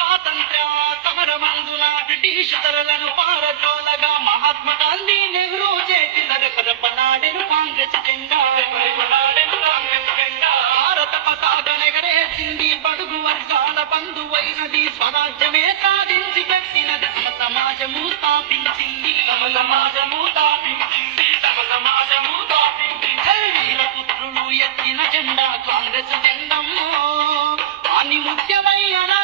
స్వాతంత్ర సమరమందున బ్రిటిష్ తరలను పారద్రోలగా మహాత్మా గాంధీ నెహ్రూ చేతి రెపరెపలాడెను కాంగ్రెస్ జెండా కాంగ్రెస్ భారత పతాక నెగరేసింది బడుగు వర్గాల బంధువైనది స్వరాజ్యమే సాధించి పెట్టినది తమ సమాజము స్థాపించింది. తమ సమాజము స్థాపించింది, తమ సమాజము స్థాపించింది. వీరపుత్రులు ఎత్తిన జెండా కాంగ్రెస్ జెండమ్మో. అని ముఖ్యమైన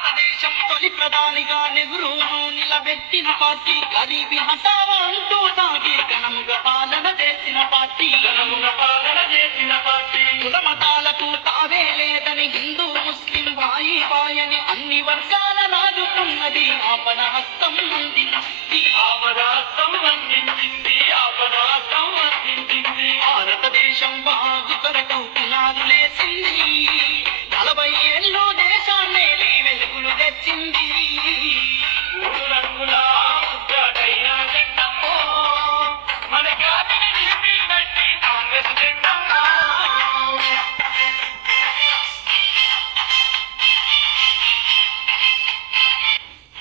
భారతదేశం తొలి ప్రధానిగా నెహ్రూను నిలబెట్టిన పార్టీ. గరీబి హటావా అంటూ తాగి ఘనముగా పాలన చేసిన పార్టీ. ఘనముగా పాలన చేసిన పార్టీ. కులమతాలకు తావే లేదని హిందూ ముస్లిం వాయి వాయని అన్ని వర్గాల నాదుతున్నది ఆపద హస్తం అందించింది. ఆపద హస్తం అందించింది ఆపద హస్తం అందించింది. భారతదేశం బాగు